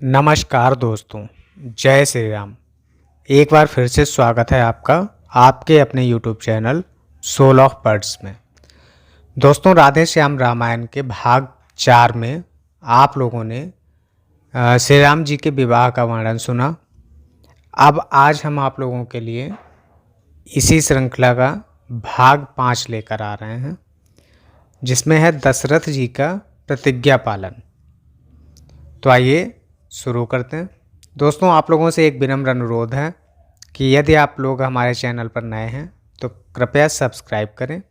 नमस्कार दोस्तों, जय श्री राम। एक बार फिर से स्वागत है आपका आपके अपने YouTube channel soul of birds में। दोस्तों, राधे श्याम रामायण के भाग 4 में आप लोगों ने श्री राम जी के विवाह का वर्णन सुना। अब आज हम आप लोगों के लिए इसी श्रृंखला का भाग 5 लेकर आ रहे हैं, जिसमें है दशरथ जी का प्रतिज्ञा पालन। तो आइए शुरू करते हैं। दोस्तों, आप लोगों से एक विनम्र अनुरोध है कि यदि आप लोग हमारे चैनल पर नए हैं तो कृपया सब्सक्राइब करें,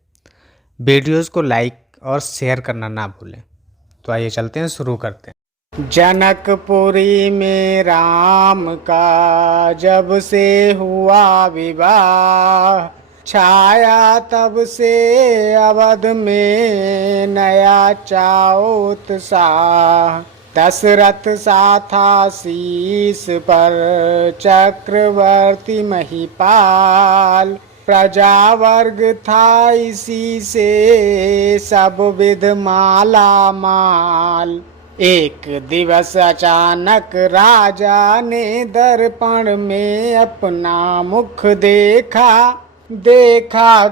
वीडियोस को लाइक और शेयर करना ना भूलें। तो आइए चलते हैं, शुरू करते हैं। जनकपुरी में राम का जब से हुआ विवाह, छाया तब से अवध में नया उत्साह। दशरथ सा था शीस पर चक्रवर्ती महिपाल, प्रजा वर्ग था इसी से सब विध माला माल। एक दिवस अचानक राजा ने दर्पण में अपना मुख देखा।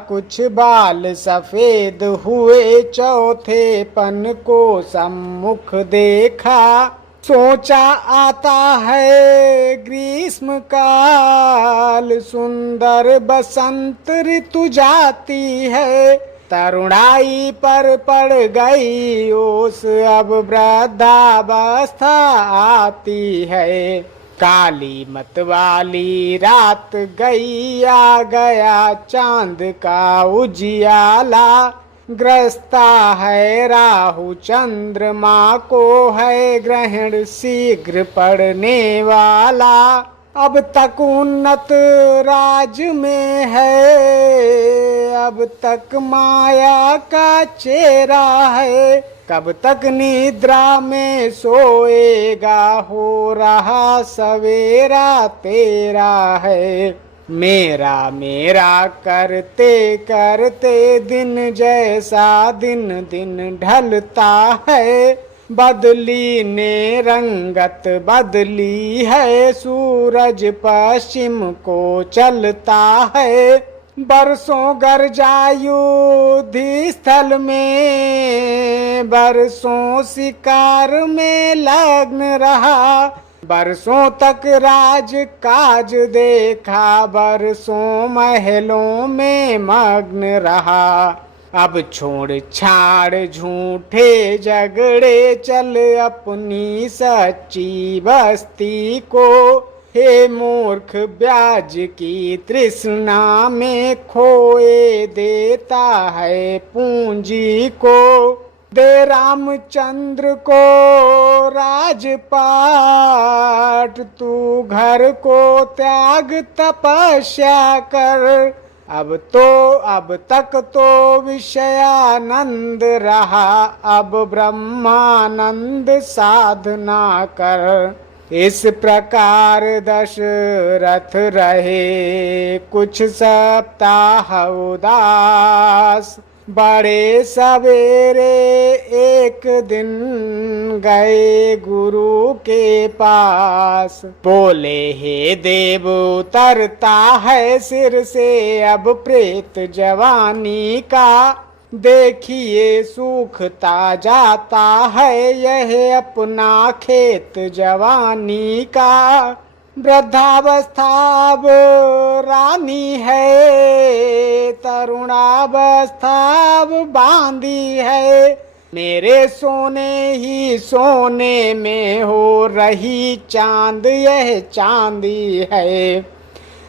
कुछ बाल सफेद हुए, चौथे पन को सम्मुख देखा। सोचा आता है ग्रीष्म काल, सुंदर बसंत ऋतु जाती है। तरुणाई पर पड़ गई ओस, अब वृद्धावस्था आती है। काली मतवाली रात गई, आ गया चांद का उजियाला। ग्रस्ता है राहु, चंद्रमा को है ग्रहण शीघ्र पड़ने वाला। अब तक उन्नत राज में है, अब तक माया का चेहरा है। कब तक निद्रा में सोएगा, हो रहा सवेरा तेरा है। मेरा मेरा करते करते दिन जैसा दिन दिन ढलता है। बदली ने रंगत बदली है, सूरज पश्चिम को चलता है। बरसों गरजा युद्ध स्थल में, बरसों शिकार में लग्न रहा। बरसों तक राज काज देखा, बरसों महलों में मग्न रहा। अब छोड़ छाड़ झूठे झगड़े, चल अपनी सच्ची बस्ती को। हे मूर्ख, ब्याज की तृष्णा में खोए देता है पूंजी को। दे रामचंद्र को राजपाट, तू घर को त्याग तपस्या कर। अब तक तो विषयानंद रहा, अब ब्रह्मानंद साधना कर। इस प्रकार दशरथ रहे कुछ सप्ताह उदास। बड़े सवेरे एक दिन गए गुरु के पास। बोले, हे देव, उतरता है सिर से अब प्रेत जवानी का। देखिए सूखता जाता है यह अपना खेत जवानी का। वृद्धावस्था अब रानी है, तरुणावस्था अब बांधी है। मेरे सोने ही सोने में हो रही चांद यह चांदी है।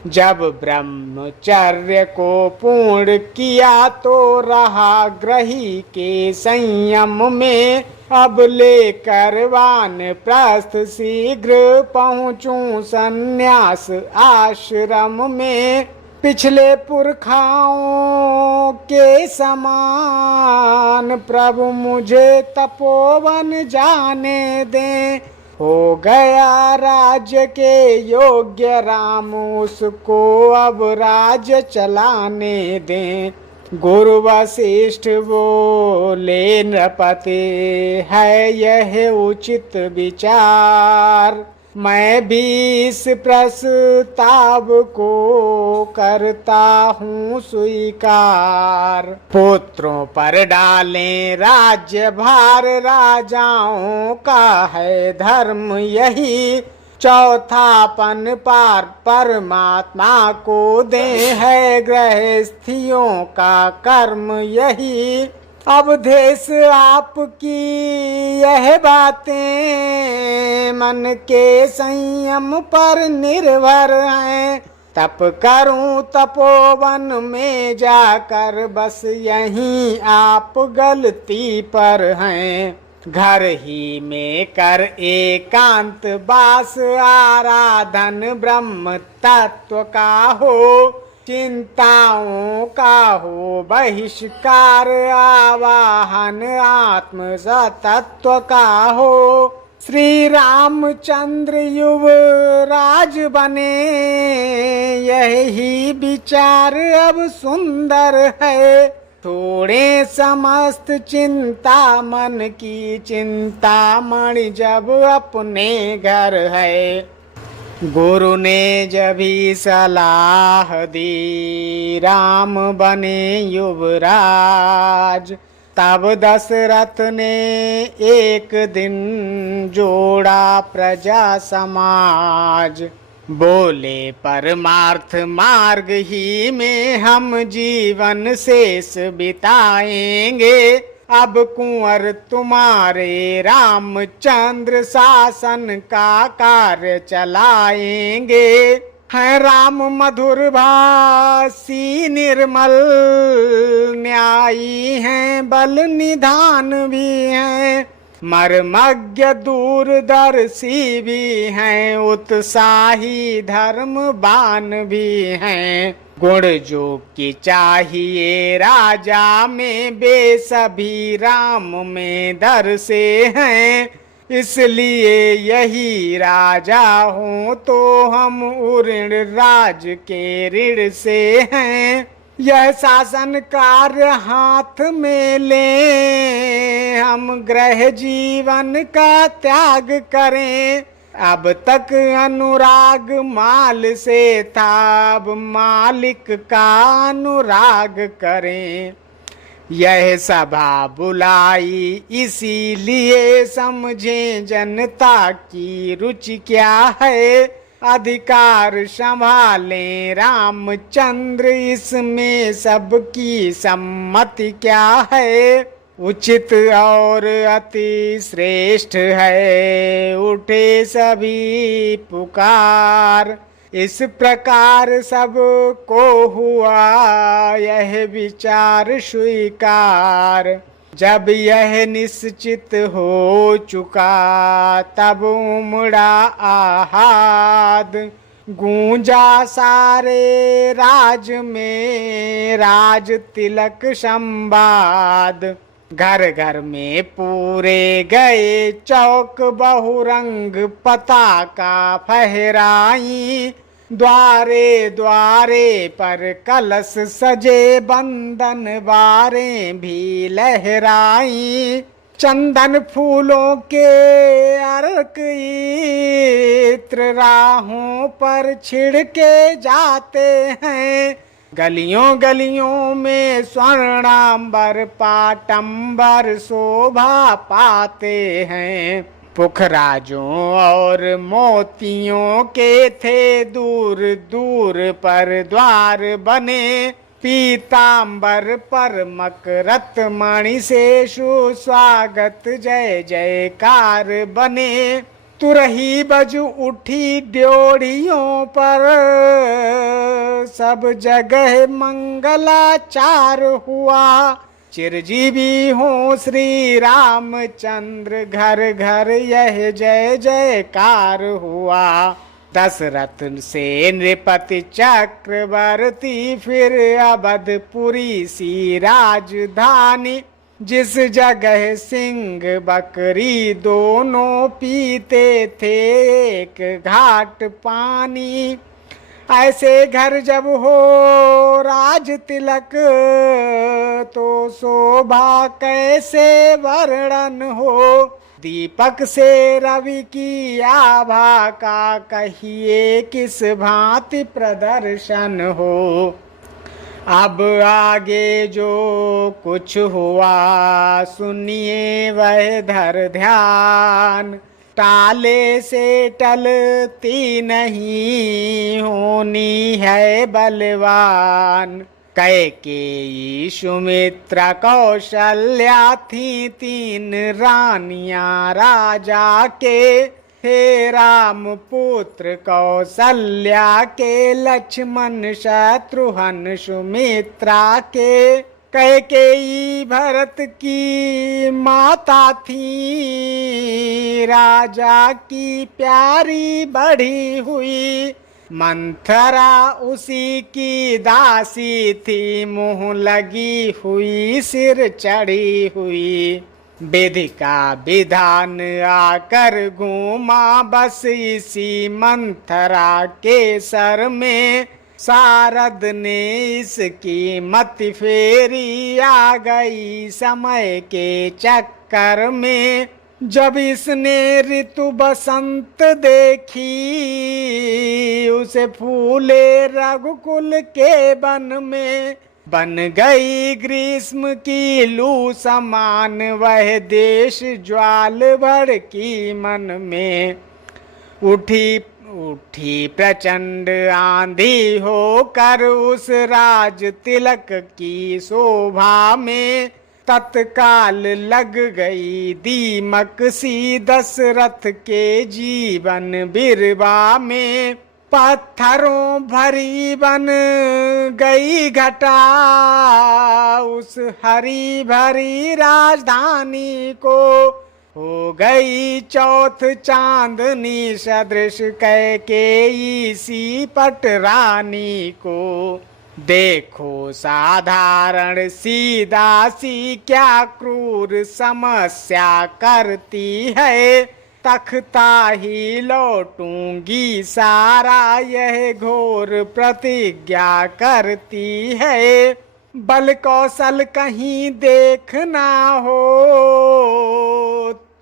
जब ब्रह्मचर्य को पूर्ण किया तो रहा ग्रही के संयम में। अब लेकर वानप्रस्थ शीघ्र पहुँचूं संन्यास आश्रम में। पिछले पुरखाओं के समान प्रभु मुझे तपोवन जाने दें। हो गया राज्य के योग्य राम, उसको अब राज्य चलाने दें। गुरु वशिष्ठ बोले नृपति है यह उचित विचार, मैं भी इस प्रस्ताव को करता हूँ स्वीकार। पुत्रों पर डालें राज्य भार, राजाओं का है धर्म यही, चौथापन पार परमात्मा को दे है, गृहस्थियों का कर्म यही। अब देश आपकी यह बातें मन के संयम पर निर्भर हैं, तप करूं तपोवन में जाकर, बस यहीं आप गलती पर हैं। घर ही में कर एकांत वास, आराधन ब्रह्म तत्व का हो, चिंताओं का हो बहिष्कार, आवाहन आत्म तत्व का हो। श्री रामचंद्र युवराज बने यही विचार अब सुंदर है, थोड़े समस्त चिंता मन की चिंतामणि जब अपने घर है। गुरु ने जभी सलाह दी राम बने युवराज, तब दशरथ ने एक दिन जोड़ा प्रजा समाज। बोले परमार्थ मार्ग ही में हम जीवन शेष बिताएंगे, अब कुंवर तुम्हारे रामचंद्र शासन का कार्य चलाएंगे। है राम मधुर भाषी निर्मल, न्यायी हैं बल निधान भी हैं, मर्मज्ञ दूरदर्शी भी हैं, उत्साही धर्मवान भी हैं। गुण जो की चाहिए राजा में, वे सभी राम में दर्शे हैं, इसलिए यही राजा हो तो हम ऋण राज के ऋण से हैं। यह शासन कार्य हाथ में ले, हम गृह जीवन का त्याग करें, अब तक अनुराग माल से था, अब मालिक का अनुराग करें। यह सभा बुलाई इसीलिए समझे जनता की रुचि क्या है, अधिकार संभालें रामचंद्र इसमें सबकी सम्मति क्या है। उचित और अति श्रेष्ठ है उठे सभी पुकार, इस प्रकार सब को हुआ यह विचार स्वीकार। जब यह निश्चित हो चुका तब उमड़ा आहाद, गूंजा सारे राज में राज तिलक संवाद। घर घर में पूरे गए चौक बहुरंग पताका फहराई, द्वारे द्वारे पर कलश सजे बंदन बारें भी लहराई। चंदन फूलों के अर्क इत्र राहों पर छिड़के जाते हैं, गलियों गलियों में स्वर्णांबर पाटंबर शोभा पाते हैं। पुखराजों और मोतियों के थे दूर दूर पर द्वार बने, पीतांबर पर मकरत मणि से सुस्वागत जय जयकार बने। तुरही बज उठी ड्योढ़ियों पर सब जगह मंगलाचार हुआ, चिरजीवी हो श्री रामचंद्र घर घर यह जय जयकार हुआ। दशरथ से नृपति चक्रवर्ती फिर अवधपुरी सी राजधानी, जिस जगह सिंह बकरी दोनों पीते थे एक घाट पानी। ऐसे घर जब हो राज तिलक, तो शोभा कैसे वर्णन हो। दीपक से रवि की आभा का कहिए किस भांति प्रदर्शन हो। अब आगे जो कुछ हुआ सुनिए वह धर ध्यान। टाले से टलती नहीं होनी है बलवान। कैकेयी सुमित्रा कौशल्या थी तीन रानियां राजा के। हे राम पुत्र कौशल्या के, लक्ष्मण शत्रुघ्न सुमित्रा के। कैकेयी भरत की माता थी, राजा की प्यारी बढ़ी हुई। मंथरा उसी की दासी थी, मुँह लगी हुई सिर चढ़ी हुई। विधि का विधान आकर घूमा बस इसी मंथरा के सर में। शारद ने इसकी मत फेरी, आ गई समय के चक्कर में। जब इसने ऋतु बसंत देखी, उसे फूले रघुकुल के वन में। बन गई ग्रीष्म की लू समान, वह देश ज्वाल भड़की मन में। उठी प्रचंड आंधी होकर उस राज तिलक की शोभा में। तत्काल लग गई दीमक सी दशरथ के जीवन बिरबा में। पत्थरों भरी बन गई घटा उस हरी भरी राजधानी को। हो गई चौथ चांदनी सदृश कैकेयी सी पटरानी को। देखो साधारण सी दासी क्या क्रूर समस्या करती है। तख्ता ही लौटूंगी सारा यह घोर प्रतिज्ञा करती है। बल कौशल कहीं देखना हो,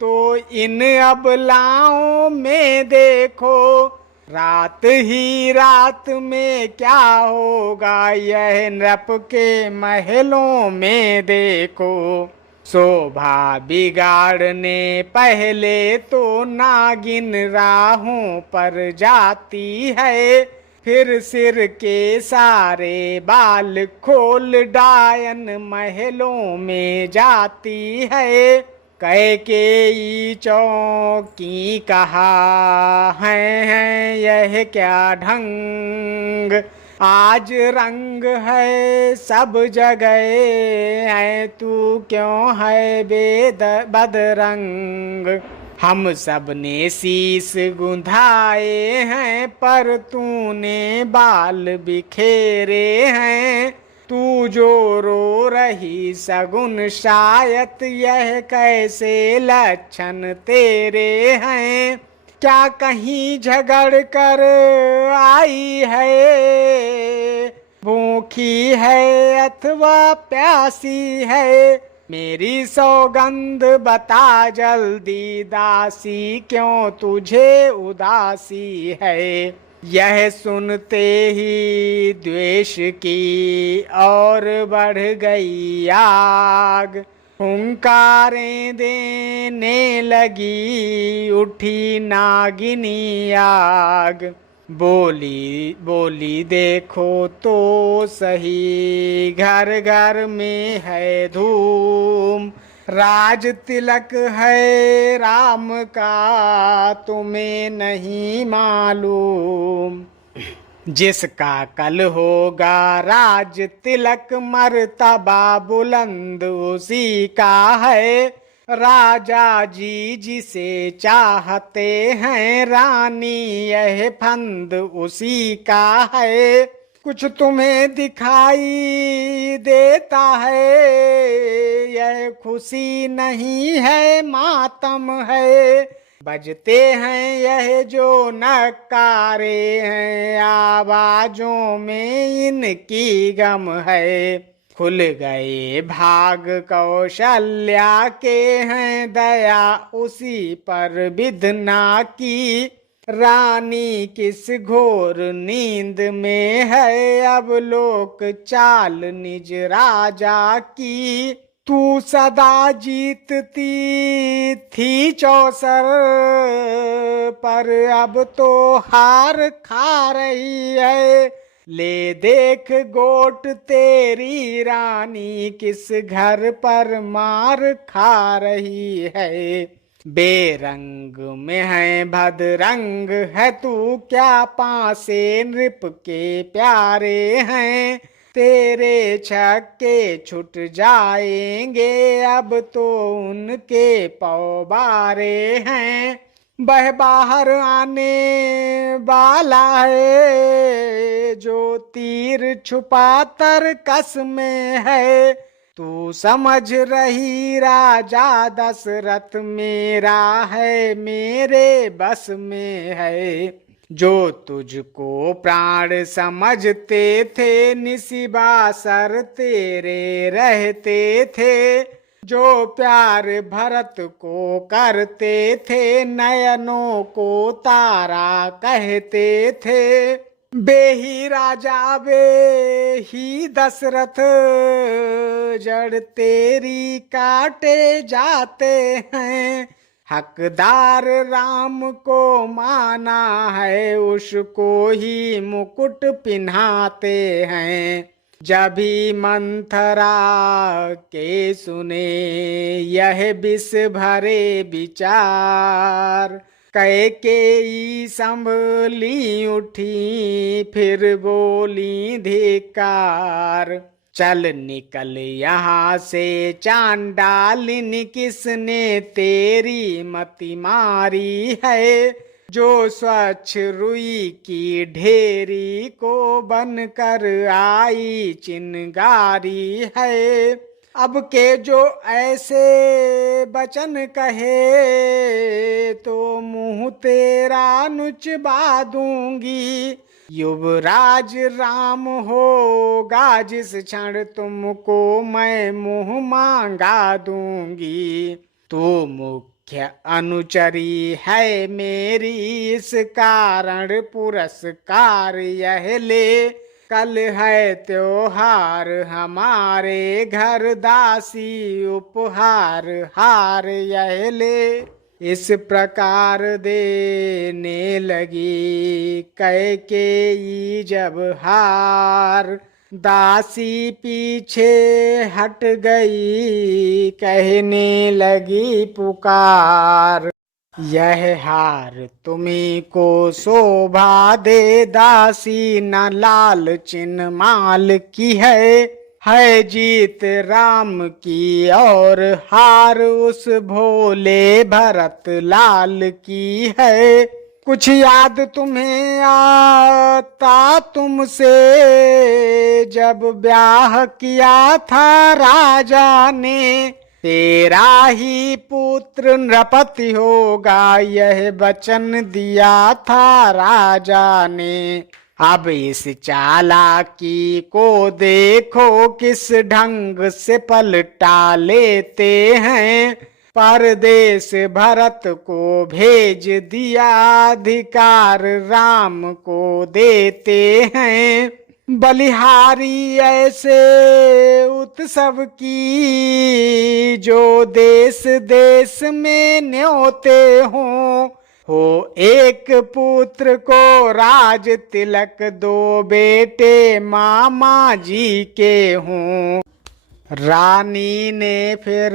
तो इन अबलाओं में देखो। रात ही रात में क्या होगा यह नृप के महलों में देखो। शोभा बिगाड़ने पहले तो नागिन राहों पर जाती है। फिर सिर के सारे बाल खोल डायन महलों में जाती है। कैकेयी चौकी कहा है यह क्या ढंग। आज रंग है सब जगह है, तू क्यों है बदरंग। हम सब ने शीश गुंधाए हैं, पर तूने बाल बिखेरे हैं। तू जो रो रही सगुन शायद यह कैसे लक्षण तेरे हैं। क्या कहीं झगड़ कर आई है, भूखी है अथवा प्यासी है। मेरी सौगंध बता जल्दी दासी, क्यों तुझे उदासी है। यह सुनते ही द्वेष की और बढ़ गई आग। हुंकारें देने लगी उठी नागिनी आग। बोली देखो तो सही, घर घर में है धूम। राज तिलक है राम का, तुम्हें नहीं मालूम। जिसका कल होगा राज तिलक, मर्तबा बुलंद उसी का है। राजा जी जिसे चाहते हैं, रानी यह फंद उसी का है। कुछ तुम्हें दिखाई देता है, यह खुशी नहीं है मातम है। बजते हैं यह जो नकारे हैं, आवाजों में इनकी गम है। खुल गए भाग कौशल्या के हैं, दया उसी पर विधना की। रानी किस घोर नींद में है, अब लोक चाल निज राजा की। तू सदा जीतती थी चौसर, पर अब तो हार खा रही है। ले देख गोट तेरी रानी, किस घर पर मार खा रही है। बेरंग में है भदरंग है तू, क्या पासे नृप के प्यारे हैं। तेरे छक्के छूट जाएंगे, अब तो उनके पौबारे हैं। वह बाहर आने वाला है, जो तीर छुपा तर कस में है। तू समझ रही राजा दशरथ, मेरा है मेरे बस में है। जो तुझको प्राण समझते थे, निशिबासर तेरे रहते थे। जो प्यार भरत को करते थे, नयनों को तारा कहते थे। बे ही राजा बे ही दशरथ, जड़ तेरी काटे जाते हैं। हकदार राम को माना है, उसको ही मुकुट पिन्हाते हैं। जब भी मंथरा के सुने यह विष भरे विचार, कैकेयी संभली उठी, फिर बोली धिक्कार। चल निकल यहाँ से चांडालिन, किसने तेरी मति मारी है। जो स्वच्छ रुई की ढेरी को बनकर आई चिनगारी है। अब के जो ऐसे बचन कहे, तो मुंह तेरा नुचबा दूंगी। युवराज राम होगा जिस क्षण, तुमको मैं मुंह मांगा दूंगी। तू मुख्य अनुचरी है मेरी, इस कारण पुरस्कार यह ले। कल है त्योहार हमारे घर, दासी उपहार हार यह ले। इस प्रकार देने लगी कैकेयी जब हार, दासी पीछे हट गई, कहने लगी पुकार। यह हार तुम्ही को शोभा दे, दासी न लाल चिन्ह माल की है जीत राम की, और हार उस भोले भरत लाल की है। कुछ याद तुम्हें आता तुमसे, जब ब्याह किया था राजा ने। तेरा ही पुत्र नृपति होगा, यह वचन दिया था राजा ने। अब इस चालाकी को देखो, किस ढंग से पलटा लेते हैं। परदेश भरत को भेज दिया, अधिकार राम को देते हैं। बलिहारी ऐसे उत्सव की, जो देश देश में न्योते हों। हो एक पुत्र को राज तिलक, दो बेटे मामा जी के हों। रानी ने फिर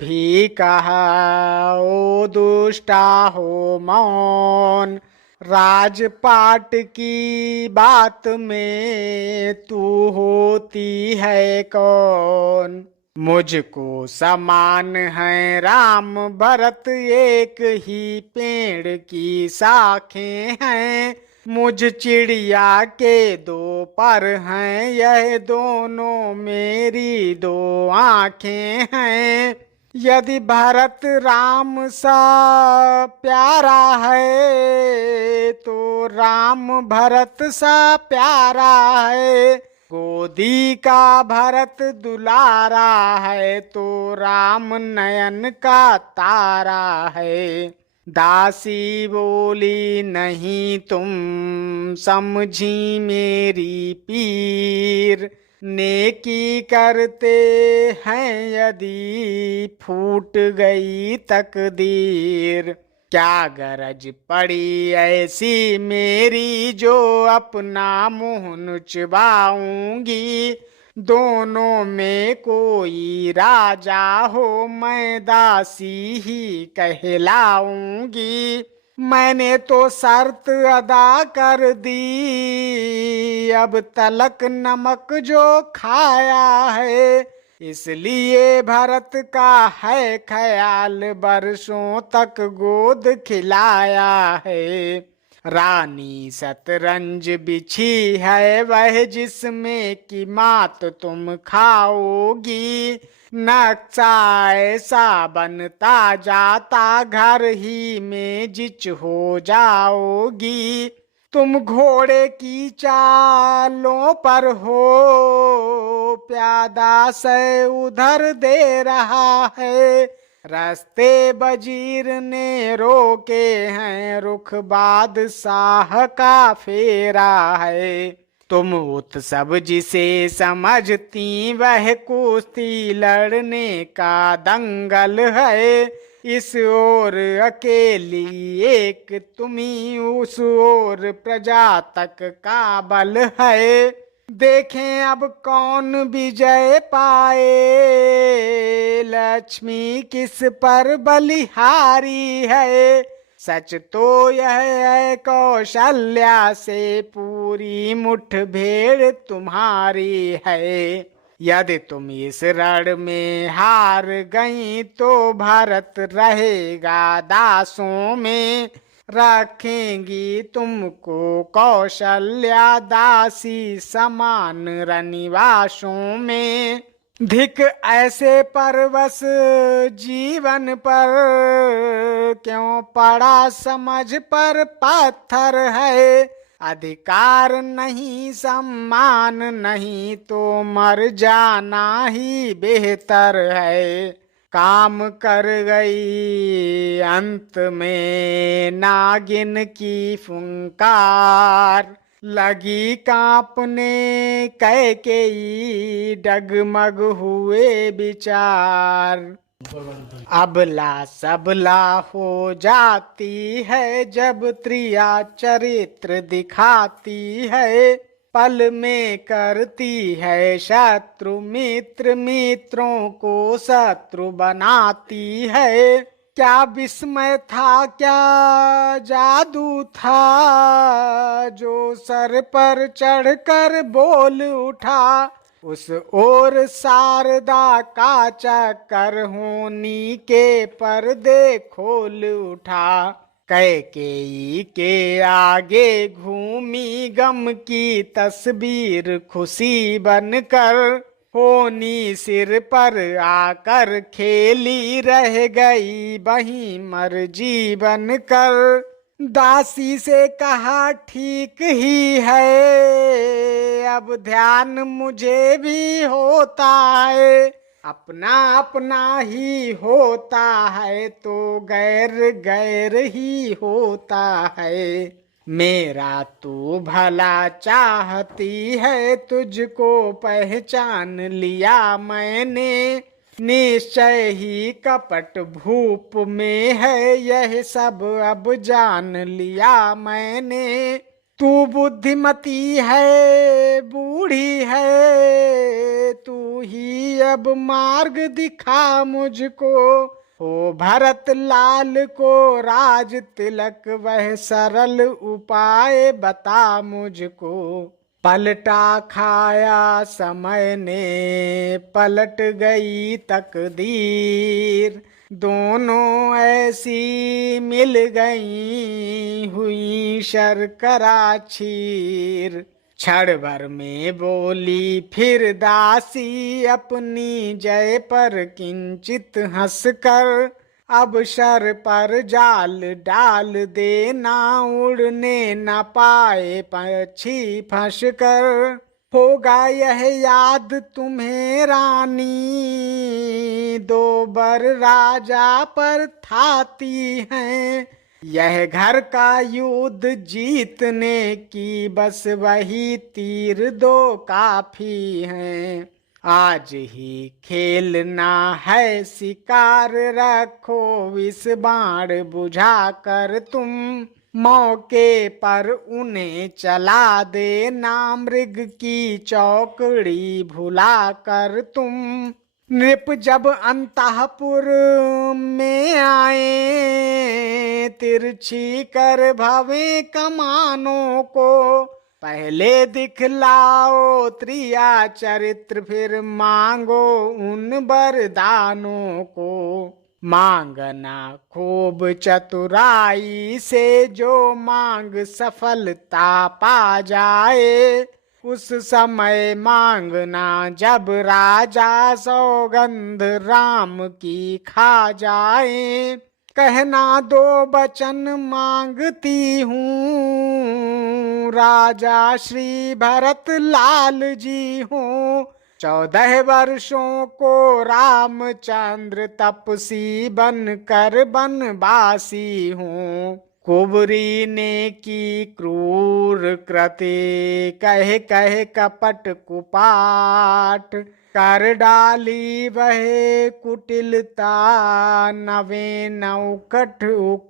भी कहा, ओ दुष्टा हो मौन। राजपाट की बात में तू होती है कौन। मुझको समान है राम भरत, एक ही पेड़ की शाखें हैं। मुझ चिड़िया के दो पर हैं, यह दोनों मेरी दो आंखें हैं। यदि भरत राम सा प्यारा है तो राम भरत सा प्यारा है। गोदी का भरत दुलारा है तो राम नयन का तारा है। दासी बोली नहीं तुम समझी मेरी पीर। नेकी करते हैं यदि फूट गई तकदीर। क्या गरज पड़ी ऐसी मेरी जो अपना मुँह नुचवाऊंगी। दोनों में कोई राजा हो मैं दासी ही कहलाऊंगी। मैंने तो शर्त अदा कर दी अब तलक नमक जो खाया है। इसलिए भरत का है ख्याल बरसों तक गोद खिलाया है। रानी शतरंज बिछी है वह जिसमें की मात तुम खाओगी। नक्शा ऐसा बनता जाता घर ही में जिच हो जाओगी। तुम घोड़े की चालों पर हो प्यादा से उधर दे रहा है। रास्ते वजीर ने रोके हैं रुख बादशाह का फेरा है। तुम उत्सव जिसे समझती वह कुश्ती लड़ने का दंगल है। इस ओर अकेली एक तुम्ही उस ओर प्रजा तक का बल है। देखें अब कौन विजय पाए लक्ष्मी किस पर बलिहारी है। सच तो यह है कौशल्या से पूरी मुठभेड़ तुम्हारी है। यदि तुम इस रण में हार गई तो भारत रहेगा दासों में। रखेंगी तुमको कौशल्या दासी समान रनिवासों में। धिक ऐसे परवश जीवन पर क्यों पड़ा समझ पर पत्थर है। अधिकार नहीं सम्मान नहीं तो मर जाना ही बेहतर है। काम कर गई अंत में नागिन की फुंकार। लगी कांपने कैकेयी डगमग हुए विचार। अबला सबला हो जाती है जब त्रिया चरित्र दिखाती है। पल में करती है शत्रु मित्र मित्रों को शत्रु बनाती है। क्या विस्मय था क्या जादू था जो सर पर चढ़कर बोल उठा। उस ओर शारदा का चक्कर होनी के पर्दे खोल उठा। कैकेयी के आगे घूमी गम की तस्वीर खुशी बनकर। होनी सिर पर आकर खेली रह गई वहीं मर्जी बनकर। दासी से कहा ठीक ही है अब ध्यान मुझे भी होता है। अपना अपना ही होता है तो गैर गैर ही होता है। मेरा तू भला चाहती है तुझको पहचान लिया मैंने। निश्चय ही कपट भूप में है यह सब अब जान लिया मैंने। तू बुद्धिमती है बूढ़ी है तू ही अब मार्ग दिखा मुझको। हो भरत लाल को राज तिलक वह सरल उपाय बता मुझको। पलटा खाया समय ने पलट गई तकदीर। दोनों ऐसी मिल गई हुई शर्करा क्षीर। क्षण भर में बोली फिर दासी अपनी जय पर किंचित हंसकर, अब सर पर जाल डाल देना उड़ने न पाए पक्षी फंस कर। होगा यह याद तुम्हें रानी, दो बर राजा पर थाती हैं। यह घर का युद्ध जीतने की बस वही तीर दो काफी हैं। आज ही खेलना है शिकार, रखो इस बाण बुझा कर तुम, मौके पर उन्हें चला देना मृग की चौकड़ी भुला कर तुम। नृप जब अंतःपुर में आए, तिरछी कर भवे कमानों को, पहले दिखलाओ त्रिया चरित्र फिर मांगो उन वरदानों को। मांगना खूब चतुराई से, जो मांग सफलता पा जाए, उस समय मांगना जब राजा सौगंध राम की खा जाए। कहना दो वचन मांगती हूँ, राजा श्री भरत लाल जी हूँ। 14 वर्षों को रामचंद्र तपसी बन कर बनवासी हूँ। कुबरी ने की क्रूर कृति, कह कह कपट कुपाट, कर डाली वह कुटिलता नवे नौकट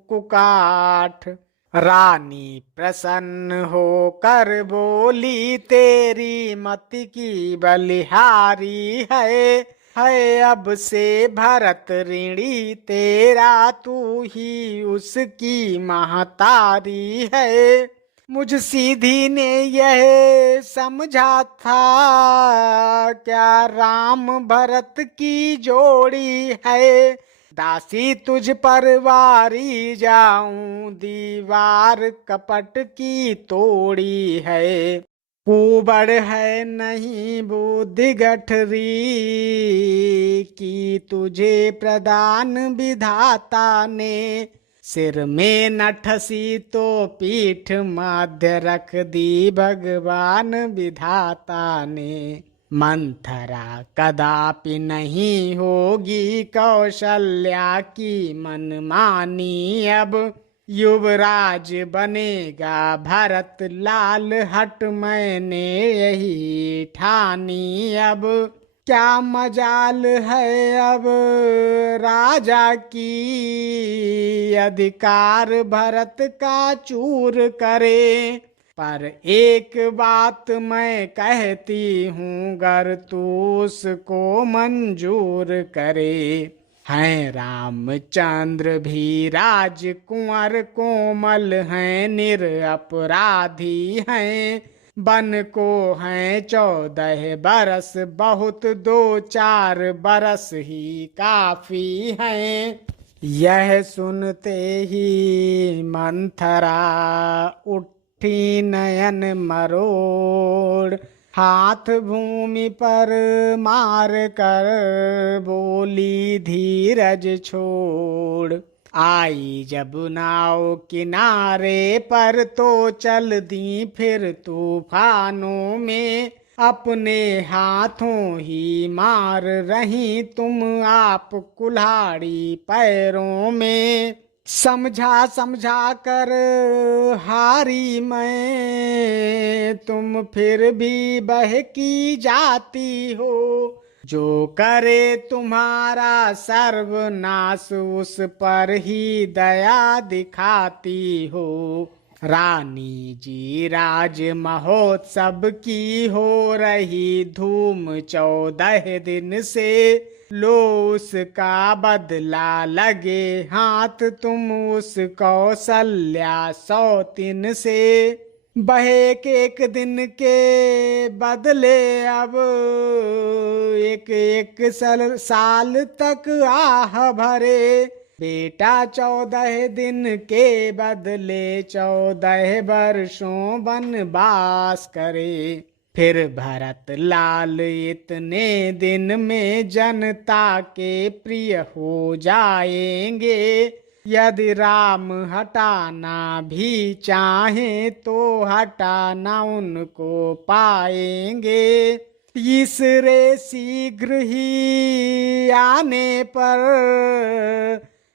कुकाठ। रानी प्रसन्न होकर बोली, तेरी मति की बलिहारी है अब से भरत ऋणी तेरा, तू ही उसकी महतारी है। मुझ सीधी ने यह समझा था, क्या राम भरत की जोड़ी है। दासी तुझ पर वारी जाऊं, दीवार कपट की तोड़ी है। कुबड़ है नहीं बुद्धि गठरी, की तुझे प्रदान विधाता ने। सिर में न ठसी तो पीठ मध्य रख दी भगवान विधाता ने। मंथरा कदापि नहीं होगी कौशल्या की मनमानी, अब युवराज बनेगा भरत लाल हट मैंने यही ठानी। अब क्या मजाल है अब राजा की, अधिकार भरत का चूर करे। पर एक बात मैं कहती हूँ, गर तू उसको मंजूर करे। हैं रामचंद्र भी राजकुंवर कोमल हैं, निरपराधी हैं। बन को हैं 14 बरस, बहुत 2-4 बरस ही काफी हैं। यह सुनते ही मंथरा उठी नयन मरोड़, हाथ भूमि पर मार कर बोली धीरज छोड़। आई जब नाव किनारे पर, तो चल दी फिर तूफानों में। अपने हाथों ही मार रही तुम आप कुल्हाड़ी पैरों में। समझा समझा कर हारी मैं, तुम फिर भी बहकी जाती हो। जो करे तुम्हारा सर्वनाश, उस पर ही दया दिखाती हो। रानी जी राज महोत्सव की हो रही धूम 14 दिन से, लो उसका बदला लगे हाथ तुम उस कौशल्या सौतीन से। बहे एक दिन के बदले अब एक साल तक आह भरे, बेटा 14 दिन के बदले 14 वर्षों वनवास करे। फिर भरत लाल इतने दिन में जनता के प्रिय हो जाएंगे। यदि राम हटाना भी चाहे तो हटाना उनको पाएंगे। तीसरे शीघ्र ही आने पर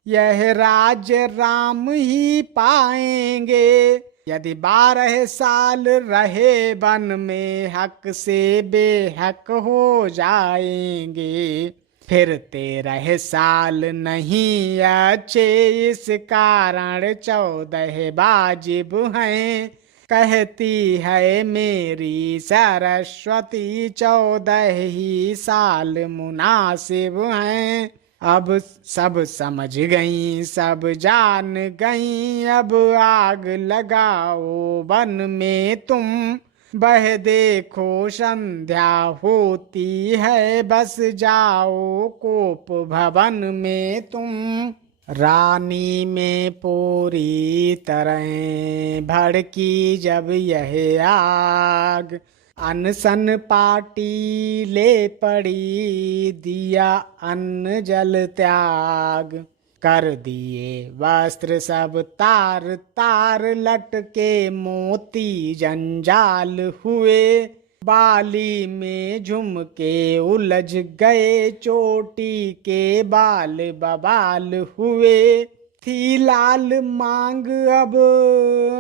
यह राज्य राम ही पाएंगे। यदि 12 साल रहे वन में हक से बेहक हो जाएंगे। फिर 13 साल नहीं अच्छे इस कारण 14 वाजिब हैं। कहती है मेरी सरस्वती 14 ही साल मुनासिब हैं। अब सब समझ गई सब जान गई अब आग लगाओ वन में तुम। वह देखो संध्या होती है बस जाओ कोप भवन में तुम। रानी में पूरी तरह भड़की जब यह आग। अनशन पाटी ले पड़ी दिया अन्न जल त्याग। कर दिए वस्त्र सब तार तार लटके मोती जंजाल हुए। बाली में झुमके उलझ गए चोटी के बाल बबाल हुए। थी लाल मांग अब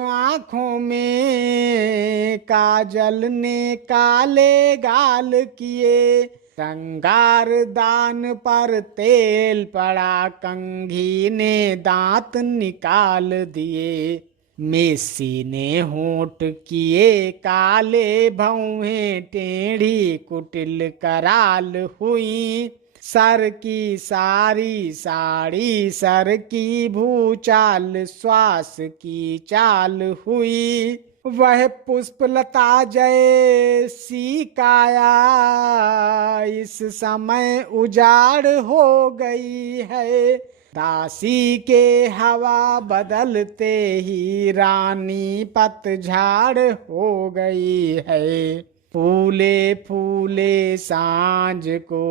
आँखों में काजल ने काले गाल किए। श्रृंगार दान पर तेल पड़ा कंघी ने दांत निकाल दिए। मेसी ने होंठ किए काले भौहें टेढ़ी कुटिल कराल हुई। सर की सारी साड़ी सर की भूचाल श्वास की चाल हुई। वह पुष्पलता जैसी काया इस समय उजाड़ हो गई है। दासी के हवा बदलते ही रानी पतझड़ हो गई है। फूले फूले सांझ को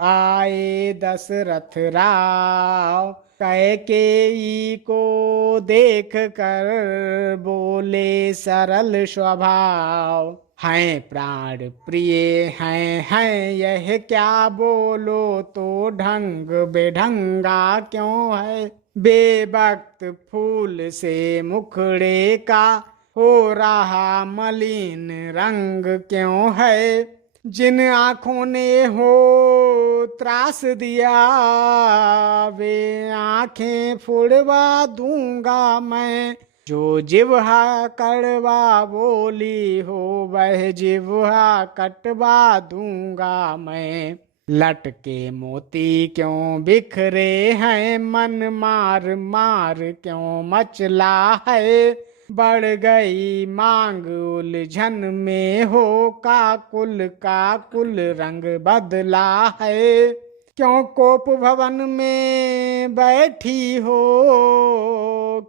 आए दशरथ राव। कैकेयी को देख कर बोले सरल स्वभाव। हैं प्राण प्रिय हैं यह क्या बोलो तो ढंग बेढंगा क्यों है। बेवक्त फूल से मुखड़े का हो रहा मलिन रंग क्यों है। जिन आँखों ने हो त्रास दिया वे आँखें फुड़वा दूंगा मैं। जो जिह्वा कड़वा बोली हो वह जिह्वा कटवा दूंगा मैं। लटके मोती क्यों बिखरे हैं मन मार मार क्यों मचला है। बढ़ गई मांग उलझन में हो का कुल रंग बदला है। क्यों कोप भवन में बैठी हो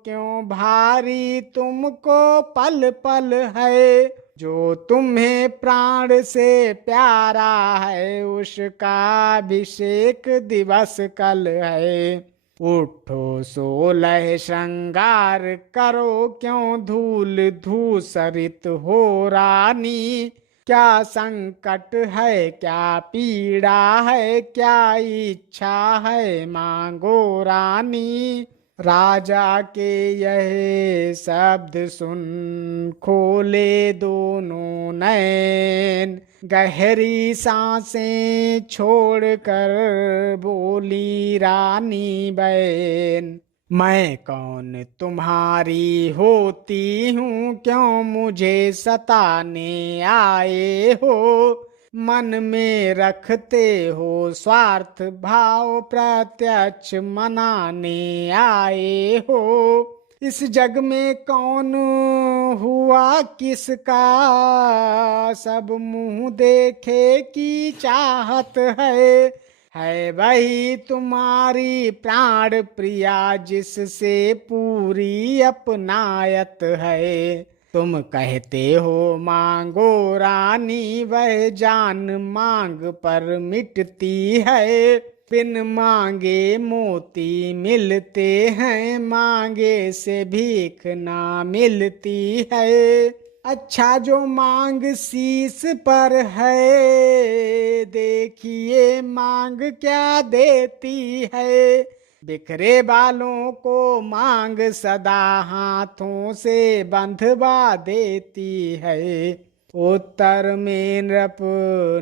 क्यों भारी तुमको पल पल है। जो तुम्हें प्राण से प्यारा है उसका अभिषेक दिवस कल है। उठो 16 श्रृंगार करो क्यों धूल धूसरित हो रानी। क्या संकट है क्या पीड़ा है क्या इच्छा है मांगो रानी। राजा के यह शब्द सुन खोले दोनों नैन। गहरी सांसें छोड़कर बोली रानी बहन। मैं कौन तुम्हारी होती हूँ क्यों मुझे सताने आए हो। मन में रखते हो स्वार्थ भाव प्रत्यक्ष मनाने आए हो। इस जग में कौन हुआ किसका सब मुंह देखे की चाहत है। है वही तुम्हारी प्राण प्रिया जिससे पूरी अपनायत है। तुम कहते हो मांगो रानी वह जान मांग पर मिटती है। बिन मांगे मोती मिलते हैं मांगे से भीख ना मिलती है। अच्छा जो मांग शीस पर है देखिए मांग क्या देती है। बिखरे बालों को मांग सदा हाथों से बंधवा देती है। उत्तर में नृप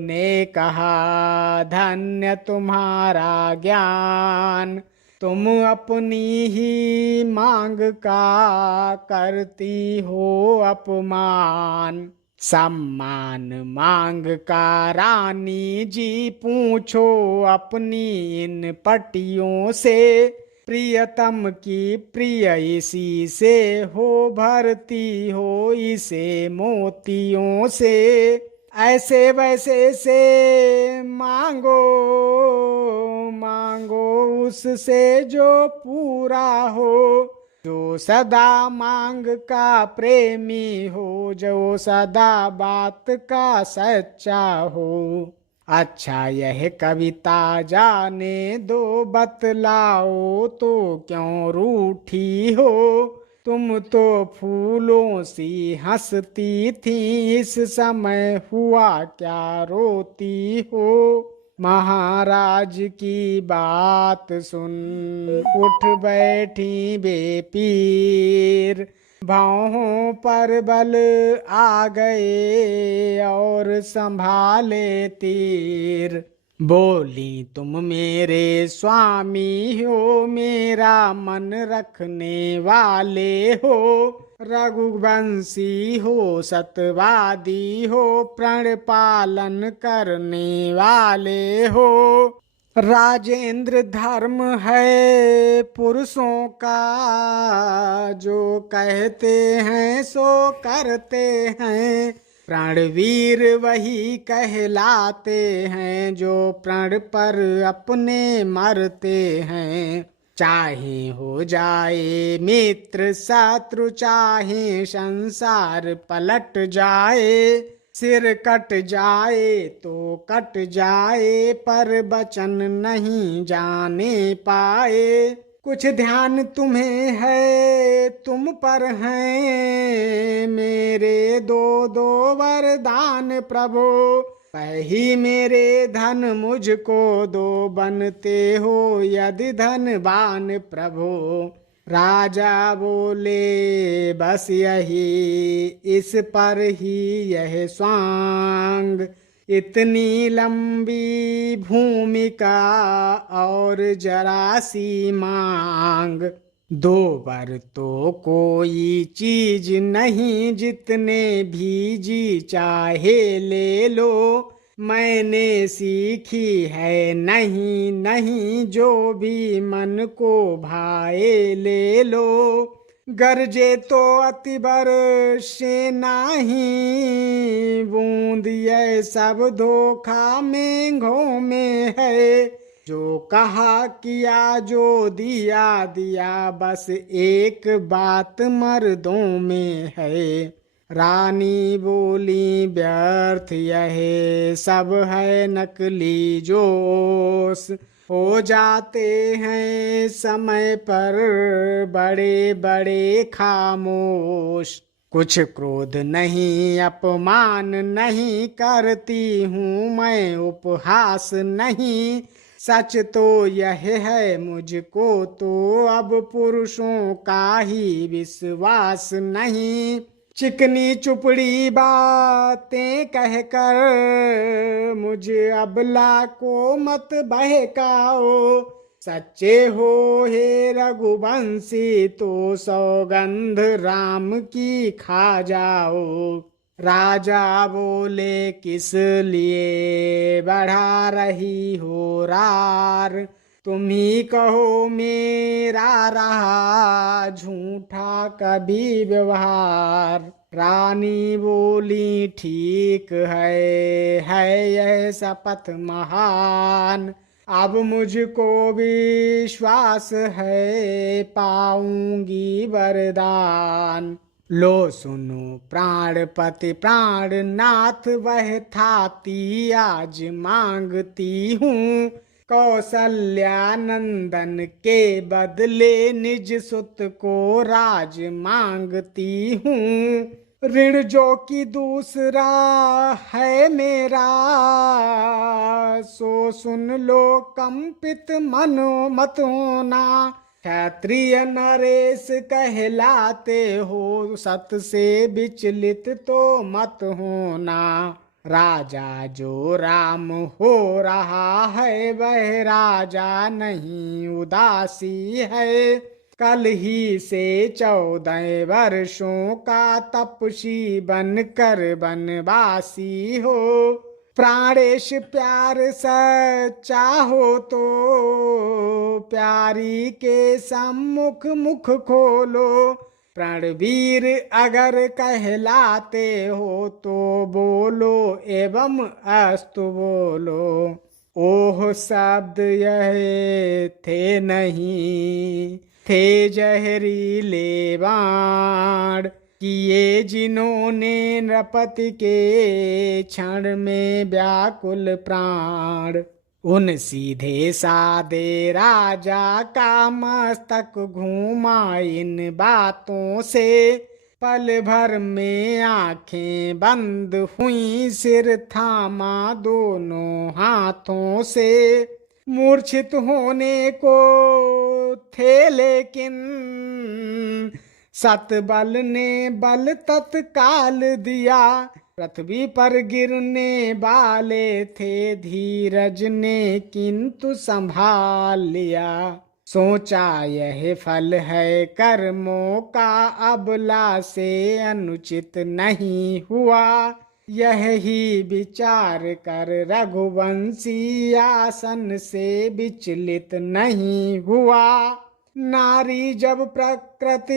ने कहा धन्य तुम्हारा ज्ञान। तुम अपनी ही मांग का करती हो अपमान। सम्मान मांग का रानी जी पूछो अपनी इन पटियों से। प्रियतम की प्रिय इसी से हो भरती हो इसे मोतियों से। ऐसे वैसे से मांगो मांगो उससे जो पूरा हो। जो सदा मांग का प्रेमी हो जो सदा बात का सच्चा हो। अच्छा यह कविता जाने दो बतलाओ तो क्यों रूठी हो। तुम तो फूलों सी हंसती थी इस समय हुआ क्या रोती हो। महाराज की बात सुन उठ बैठी बेपीर। भौहों पर बल आ गए और संभाले तीर। बोली तुम मेरे स्वामी हो मेरा मन रखने वाले हो। रघुवंशी हो सतवादी हो प्रण पालन करने वाले हो। राजेंद्र धर्म है पुरुषों का जो कहते हैं सो करते हैं। प्राणवीर वही कहलाते हैं जो प्रण पर अपने मरते हैं। चाहे हो जाए मित्र शत्रु चाहे संसार पलट जाए। सिर कट जाए तो कट जाए पर वचन नहीं जाने पाए। कुछ ध्यान तुम्हें है तुम पर हैं मेरे दो दो वरदान प्रभु। वही मेरे धन मुझको दो बनते हो यदि धनवान प्रभु। राजा बोले बस यही इस पर ही यह स्वांग। इतनी लंबी भूमिका और जरा सी मांग। दो वर तो कोई चीज नहीं जितने भी जी चाहे ले लो। मैंने सीखी है नहीं नहीं जो भी मन को भाए ले लो। गरजे तो अतिबर से नाही बूंद ये सब धोखा मेघों में है। जो कहा किया जो दिया दिया बस एक बात मर्दों में है। रानी बोली व्यर्थ यह सब है नकली जोश। हो जाते हैं समय पर बड़े बड़े खामोश। कुछ क्रोध नहीं अपमान नहीं करती हूँ मैं उपहास नहीं। सच तो यह है मुझको तो अब पुरुषों का ही विश्वास नहीं। चिकनी चुपड़ी बातें कहकर मुझे अबला को मत बहकाओ। सच्चे हो हे रघुवंशी तो सौगंध राम की खा जाओ। राजा बोले किस लिए बढ़ा रही हो रार। तुम ही कहो मेरा रहा झूठा कभी व्यवहार। रानी बोली ठीक है यह शपथ महान। अब मुझको विश्वास है पाऊंगी वरदान। लो सुनो प्राणपति प्राणनाथ, वह थाती आज मांगती हूँ। कौशल्या नंदन के बदले निज सुत को राज मांगती हूँ। ऋण जो कि दूसरा है मेरा, सो सुन लो कंपित मनो मत होना। क्षत्रिय नरेश कहलाते हो, सत से विचलित तो मत होना। राजा जो राम हो रहा है, वह राजा नहीं उदासी है। कल ही से 14 वर्षों का तपसी बनकर बनवासी हो। प्राणेश प्यार सच्चा हो तो प्यारी के सम्मुख मुख खोलो। प्रणवीर अगर कहलाते हो तो बोलो एवं अस्तु बोलो। ओह शब्द यह थे नहीं, थे जहरीले बाण, किए जिन्होंने नृपति के क्षण में व्याकुल प्राण। उन सीधे साधे राजा का मस्तक घूमा इन बातों से। पल भर में आंखें बंद हुई, सिर थामा दोनों हाथों से। मूर्छित होने को थे लेकिन सतबल ने बल तत्काल दिया। पृथ्वी पर गिरने वाले थे धीरज ने किंतु संभाल लिया। सोचा यह फल है कर्मों का, अबला से अनुचित नहीं हुआ। यह ही विचार कर रघुवंशी आसन से विचलित नहीं हुआ। नारी जब प्रकृति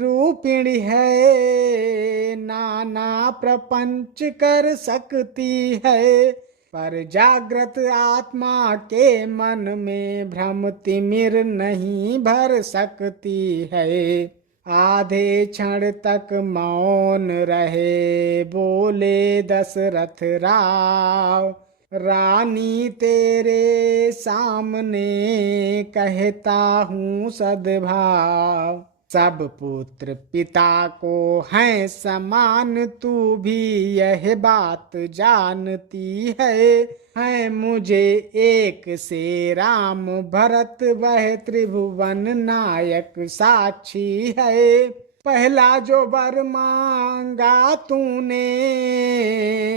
रूपिणी है, नाना प्रपंच कर सकती है। पर जागृत आत्मा के मन में भ्रम तिमिर नहीं भर सकती है। आधे क्षण तक मौन रहे, बोले दशरथ राव। रानी तेरे सामने कहता हूँ सद्भाव। सब पुत्र पिता को हैं समान, तू भी यह बात जानती है मुझे एक से राम भरत, वह त्रिभुवन नायक साक्षी है। पहला जो वर मांगा तूने,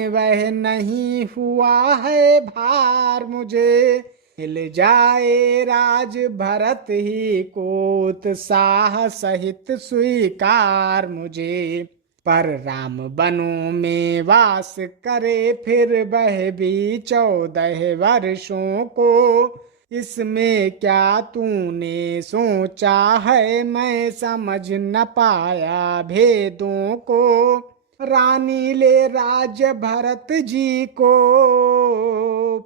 वह नहीं हुआ है भार मुझे। हिल जाए राज भरत ही को उत्साह सहित स्वीकार मुझे। पर राम बनों में वास करे, फिर वह भी 14 वर्षों को। इसमें क्या तूने सोचा है, मैं समझ न पाया भेदों को। रानी ले राज्य भरत जी को,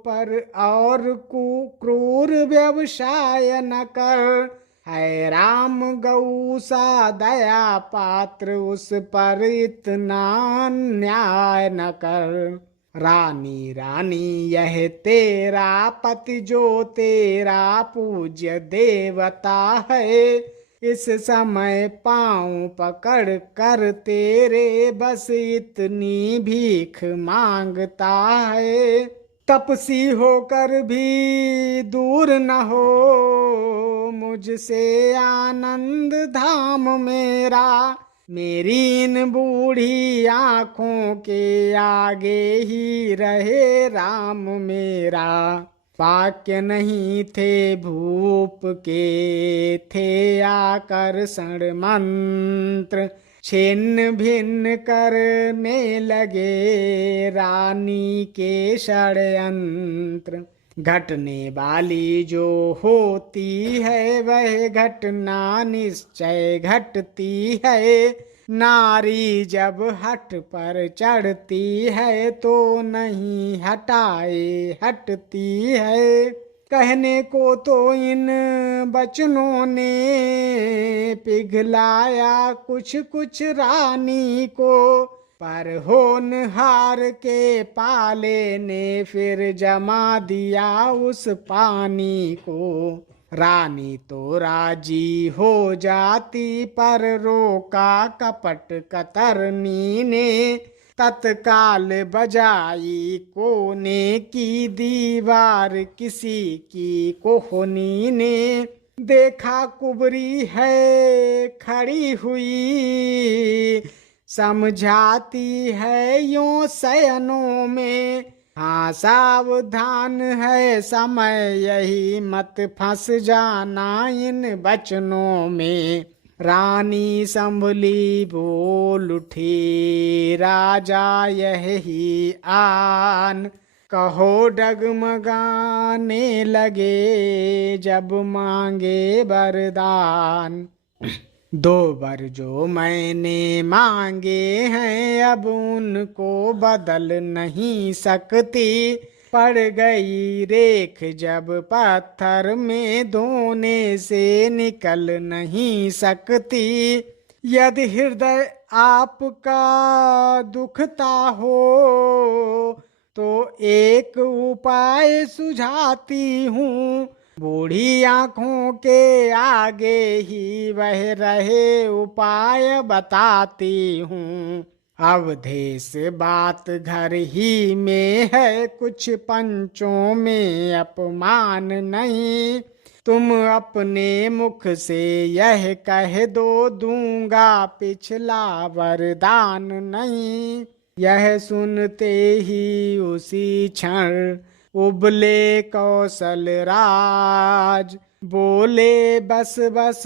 पर और क्रूर व्यवसाय न कर। है राम गौ सा दया पात्र, उस पर इतना अन्याय न कर। रानी रानी यह तेरा पति जो तेरा पूज्य देवता है। इस समय पाँव पकड़ कर तेरे बस इतनी भीख मांगता है। तपसी होकर भी दूर न हो मुझसे आनंद धाम मेरा। मेरी इन बूढ़ी आँखों के आगे ही रहे राम मेरा। वाक्य नहीं थे भूप के, थे आकर्षण मंत्र। छिन्न भिन्न करने लगे रानी के षड्यंत्र। घटने वाली जो होती है, वह घटना निश्चय घटती है। नारी जब हट पर चढ़ती है, तो नहीं हटाए हटती है। कहने को तो इन बचनों ने पिघलाया कुछ कुछ रानी को, पर होनहार के पाले ने फिर जमा दिया उस पानी को। रानी तो राजी हो जाती पर रोका कपट कतरनी ने, तत्काल बजाई कोने की दीवार किसी की कोहनी ने। देखा कुबरी है खड़ी हुई, समझाती है यूं शयनों में, हाँ सावधान है समय यही मत फंस जाना इन बचनों में। रानी संभली बोल उठी राजा यही आन, कहो डगमगाने लगे जब मांगे वरदान। दो वर जो मैंने मांगे हैं अब उनको बदल नहीं सकती, पड़ गई रेख जब पत्थर में धोने से निकल नहीं सकती। यदि हृदय आपका दुखता हो तो एक उपाय सुझाती हूँ, बूढ़ी आंखों के आगे ही वह रहे उपाय बताती हूँ। अवधेश बात घर ही में है कुछ पंचों में अपमान नहीं, तुम अपने मुख से यह कह दो दूंगा पिछला वरदान नहीं। यह सुनते ही उसी क्षण उबले कौशल राज, बोले बस बस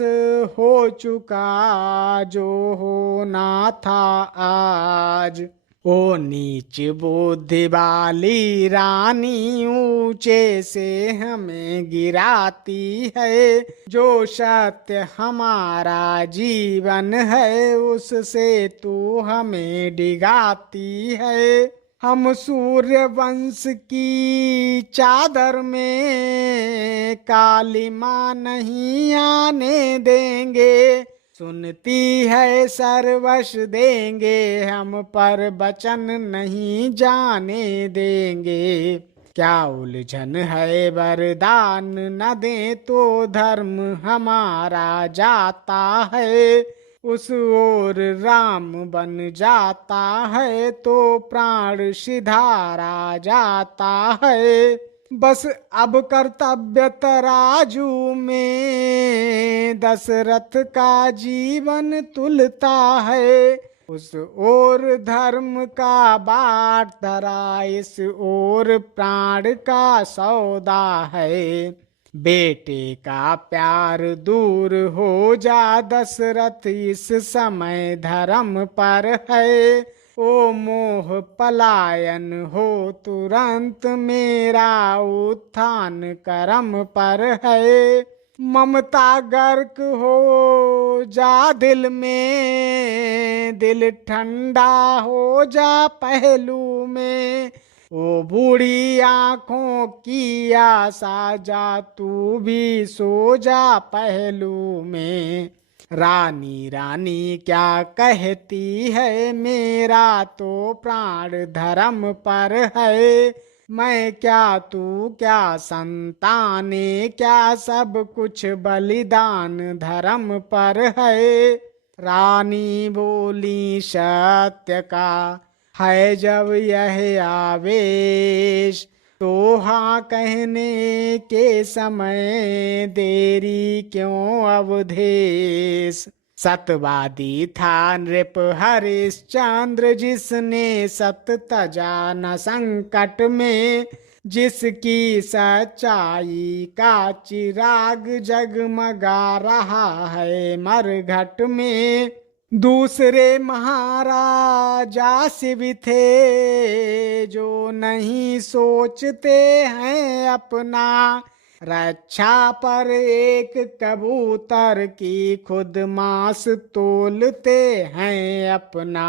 हो चुका जो होना था आज। ओ नीच बुद्धि वाली रानी ऊंचे से हमें गिराती है, जो सत्य हमारा जीवन है उससे तू हमें डिगाती है। हम सूर्य वंश की चादर में कालिमा नहीं आने देंगे, सुनती है सर्वश देंगे हम पर वचन नहीं जाने देंगे। क्या उलझन है वरदान न दे तो धर्म हमारा जाता है, उस ओर राम बन जाता है तो प्राण सिधारा जाता है। बस अब कर्तव्य तराजू में दशरथ का जीवन तुलता है, उस ओर धर्म का बाट धरा इस ओर प्राण का सौदा है। बेटे का प्यार दूर हो जा दशरथ इस समय धर्म पर है, ओ मोह पलायन हो तुरंत मेरा उत्थान कर्म पर है। ममता गर्क हो जा दिल में, दिल ठंडा हो जा पहलू में, ओ बूढ़ी आंखों की आशा जा तू भी सो जा पहलू में। रानी रानी क्या कहती है मेरा तो प्राण धर्म पर है, मैं क्या तू क्या संताने क्या सब कुछ बलिदान धर्म पर है। रानी बोली सत्य का है जब यह आवेश, तो हाँ कहने के समय देरी क्यों अवधेश। सतवादी था नृप हरिश्चंद्र जिसने सत तजा न संकट में, जिसकी सच्चाई का चिराग जगमगा रहा है मरघट में। दूसरे महाराजा शिव थे जो नहीं सोचते हैं अपना, रक्षा पर एक कबूतर की खुद मांस तोलते हैं अपना।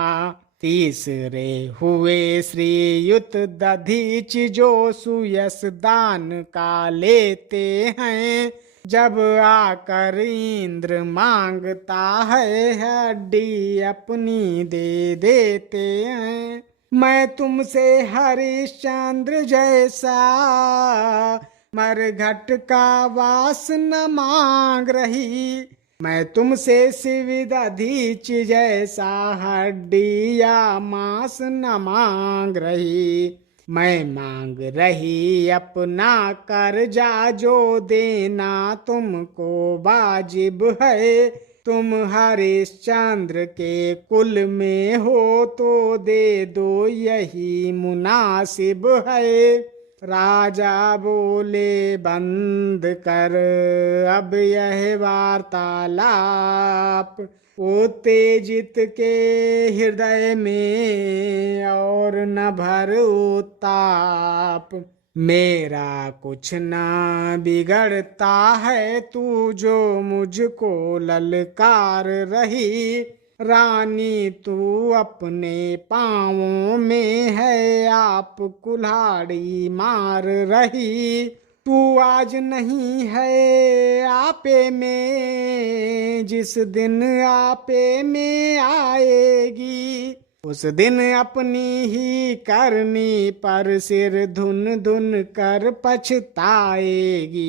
तीसरे हुए श्रीयुत दधीच जो सुयस दान का लेते हैं। जब आकर इंद्र मांगता है हड्डी अपनी दे देते हैं। मैं तुमसे हरिश्चंद्र जैसा मरघट का वास न मांग रही। मैं तुमसे शिव दधीच जैसा हड्डी या मांस न मांग रही। मैं मांग रही अपना कर्जा जो देना तुमको वाजिब है। तुम हरिश्चंद्र के कुल में हो तो दे दो यही मुनासिब है। राजा बोले बंद कर अब यह वार्तालाप। उत्तेजित के हृदय में और न भर उत्ताप। मेरा कुछ न बिगड़ता है तू जो मुझको ललकार रही। रानी तू अपने पाँवों में है आप कुल्हाड़ी मार रही। तू आज नहीं है आपे में, जिस दिन आपे में आएगी उस दिन अपनी ही करनी पर सिर धुन धुन कर पछताएगी।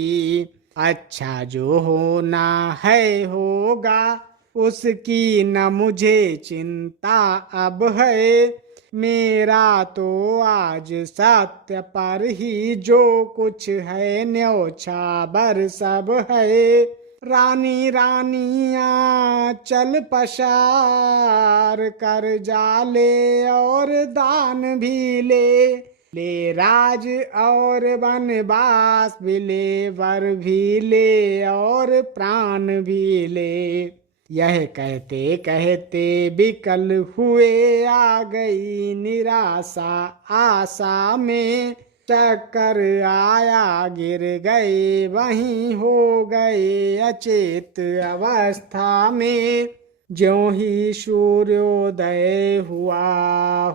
अच्छा जो होना है होगा उसकी न मुझे चिंता अब है। मेरा तो आज सत्य पर ही जो कुछ है न्योछावर सब है। रानी रानिया चल पसार कर जाले और दान भी ले राज और वनवास भी ले, वर भी ले और प्राण भी ले। यह कहते कहते विकल हुए आ गई निराशा आशा में। चक्कर आया गिर गए वहीं हो गए अचेत अवस्था में। ज्यों ही सूर्योदय हुआ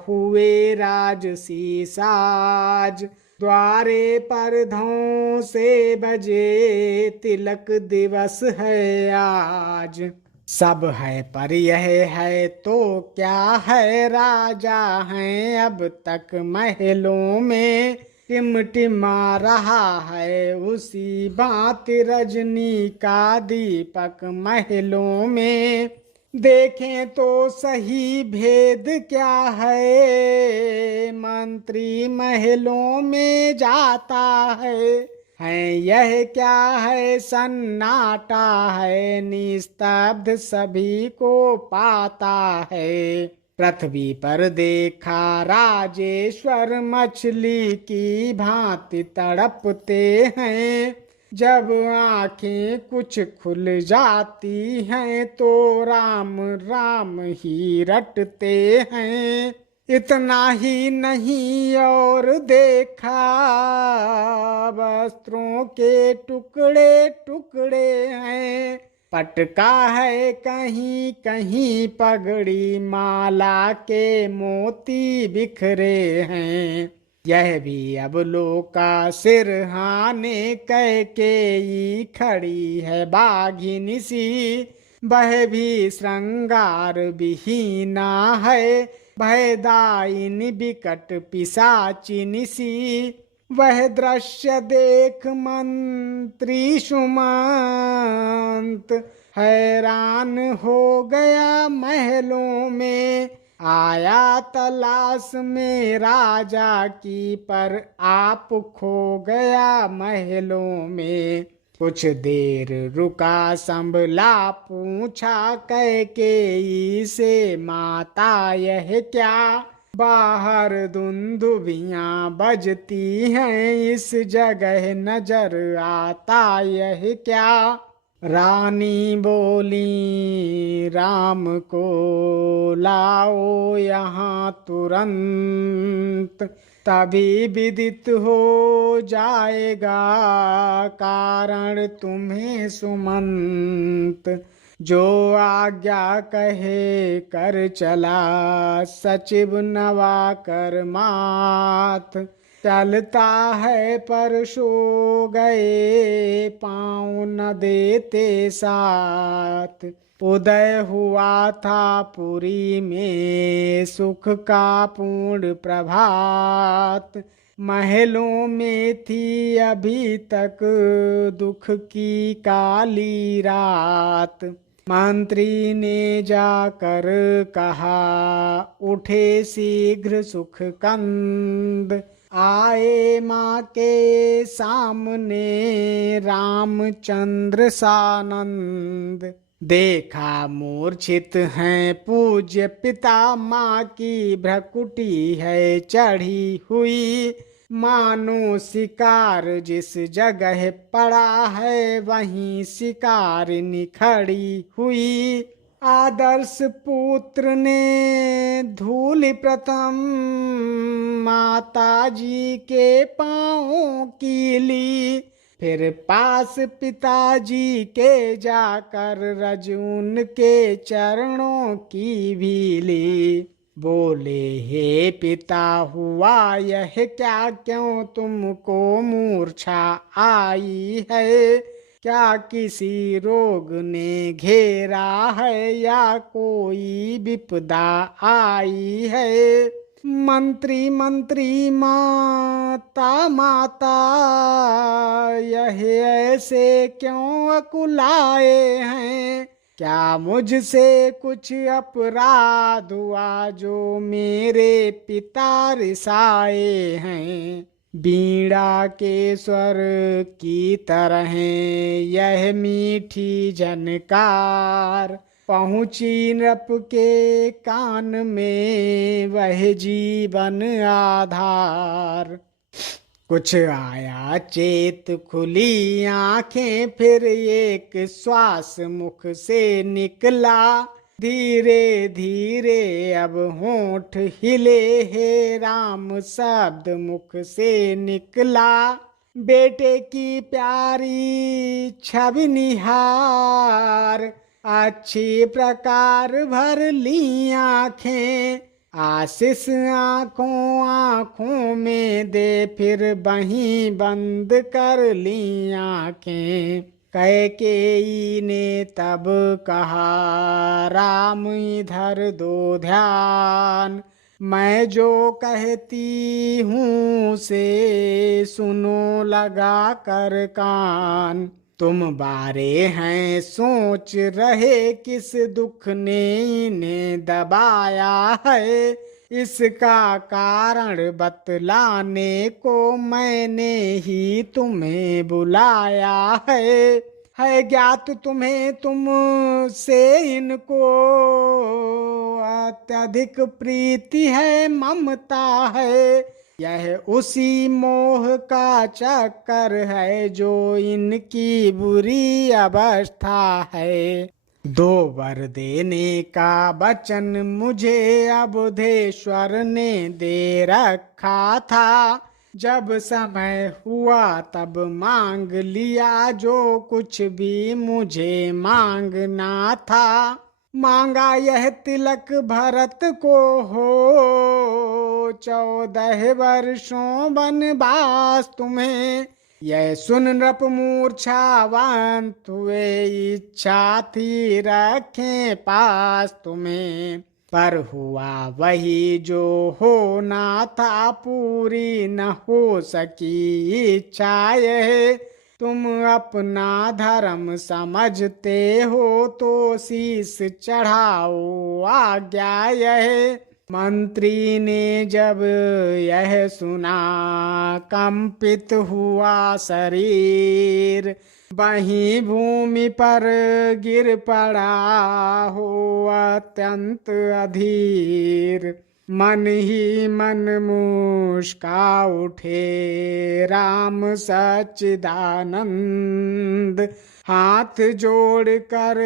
हुए राजसी साज। द्वारे पर धौं से बजे तिलक दिवस है आज। सब है पर यह है तो क्या है, राजा हैं अब तक महलों में। टिमटिमा रहा है उसी भांति रजनी का दीपक महलों में। देखें तो सही भेद क्या है, मंत्री महलों में जाता है यह क्या है सन्नाटा है, निस्तब्ध सभी को पाता है। पृथ्वी पर देखा राजेश्वर मछली की भांति तड़पते हैं। जब आंखें कुछ खुल जाती हैं तो राम राम ही रटते हैं। इतना ही नहीं और देखा वस्त्रों के टुकड़े टुकड़े हैं। पटका है कहीं कहीं पगड़ी माला के मोती बिखरे हैं। यह भी अब लोका सिरहाने कह के ही खड़ी है बाघिनी सी। वह भी श्रृंगार विहीना है भयदायिनी विकट पिशाचिनी सी। वह दृश्य देख मंत्री सुमंत हैरान हो गया महलों में। आया तलाश में राजा की पर आप खो गया महलों में। कुछ देर रुका संभला पूछा कैकेयी से माता यह क्या। बाहर दुंदुभियां बजती हैं इस जगह नजर आता यह क्या। रानी बोली राम को लाओ यहाँ तुरंत, तभी विदित हो जाएगा कारण तुम्हें सुमंत। जो आज्ञा कहे कर चला, सचिव नवा कर मात। चलता है पर सो गए, पाँव न देते साथ। उदय हुआ था पुरी में, सुख का पूर्ण प्रभात। महलों में थी अभी तक दुख की काली रात। मंत्री ने जाकर कहा, उठे शीघ्र सुख कंद। आए माँ के सामने रामचंद्र सानंद। देखा मूर्छित हैं पूज्य पिता, माँ की भ्रकुटी है चढ़ी हुई। मानो शिकार जिस जगह पड़ा है, वहीं शिकारिनी खड़ी हुई। आदर्श पुत्र ने धूलि प्रथम माता जी के पाँवों की ली। फिर पास पिताजी के जाकर रज उनके चरणों की भी ली। बोले, हे पिता हुआ यह क्या, क्यों तुमको मूर्छा आई है? क्या किसी रोग ने घेरा है, या कोई विपदा आई है? मंत्री माता माता यह ऐसे क्यों अकुलाए हैं? क्या मुझसे कुछ अपराध हुआ जो मेरे पिता रिसाए हैं? बीड़ा के स्वर की तरह यह मीठी झनकार पहुँची नृप के कान में, वह जीवन आधार। कुछ आया चेत, खुली आंखें, फिर एक श्वास मुख से निकला। धीरे धीरे अब होंठ हिले, हे राम शब्द मुख से निकला। बेटे की प्यारी छवि निहार, अच्छी प्रकार भर ली आंखें। आशीष आंखों आंखों में दे, फिर वहीं बंद कर ली आंखें। कैकेयी ने तब कहा, राम इधर दो ध्यान। मैं जो कहती हूँ से सुनो लगा कर कान। तुम बारे हैं सोच रहे, किस दुख ने इन्हें दबाया है। इसका कारण बतलाने को मैंने ही तुम्हें बुलाया है ज्ञात तुम्हें तुम से इनको अत्यधिक प्रीति है, ममता है। यह उसी मोह का चक्कर है जो इनकी बुरी अवस्था है। दो वर देने का वचन मुझे अबुधेश्वर ने दे रखा था। जब समय हुआ तब मांग लिया, जो कुछ भी मुझे मांगना था। मांगा यह तिलक भरत को हो, 14 वर्षों वनवास तुम्हें। यह सुन नृप मूर्छावंत हुए, इच्छा थी रखें पास तुम्हें। पर हुआ वही जो होना था, पूरी न हो सकी इच्छा यह। तुम अपना धर्म समझते हो तो शीश चढ़ाओ, आज्ञा यह। मंत्री ने जब यह सुना, कंपित हुआ शरीर। वहीं भूमि पर गिर पड़ा हो अत्यंत अधीर। मन ही मन मुस्का उठे राम सच्चिदानंद। हाथ जोड़ कर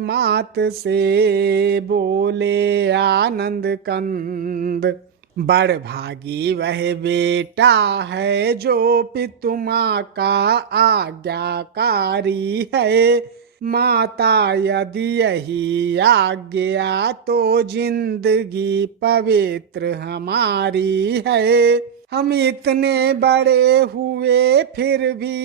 मात से बोले आनंद कंद। बड़ भागी वह बेटा है जो पितुमा का आज्ञाकारी है। माता यदि यही आज्ञा तो जिंदगी पवित्र हमारी है। हम इतने बड़े हुए फिर भी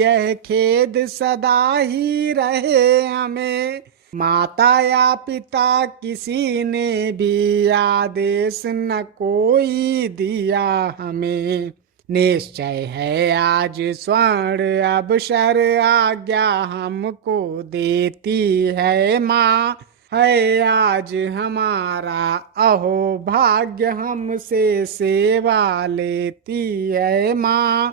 यह खेद सदा ही रहे हमें। माता या पिता किसी ने भी आदेश न कोई दिया हमें। निश्चय है आज स्वर्ण अवसर आज्ञा हमको देती है माँ। है आज हमारा अहो भाग्य हमसे सेवा लेती है माँ।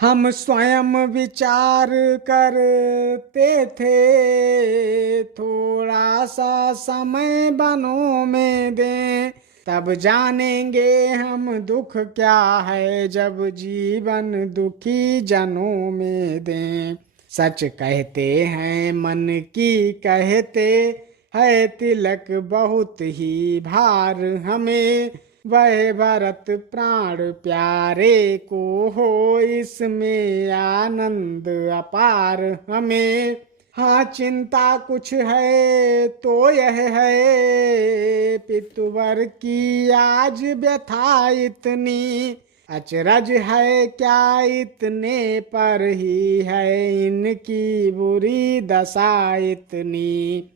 हम स्वयं विचार करते थे थोड़ा सा समय बनों में दें, तब जानेंगे हम दुख क्या है जब जीवन दुखी जनों में दें। सच कहते हैं मन की कहते है तिलक बहुत ही भार हमें। वह भरत प्राण प्यारे को हो इसमें आनंद अपार हमें। हाँ चिंता कुछ है तो यह है पितुवर की आज व्यथा इतनी। अचरज है क्या इतने पर ही है इनकी बुरी दशा इतनी।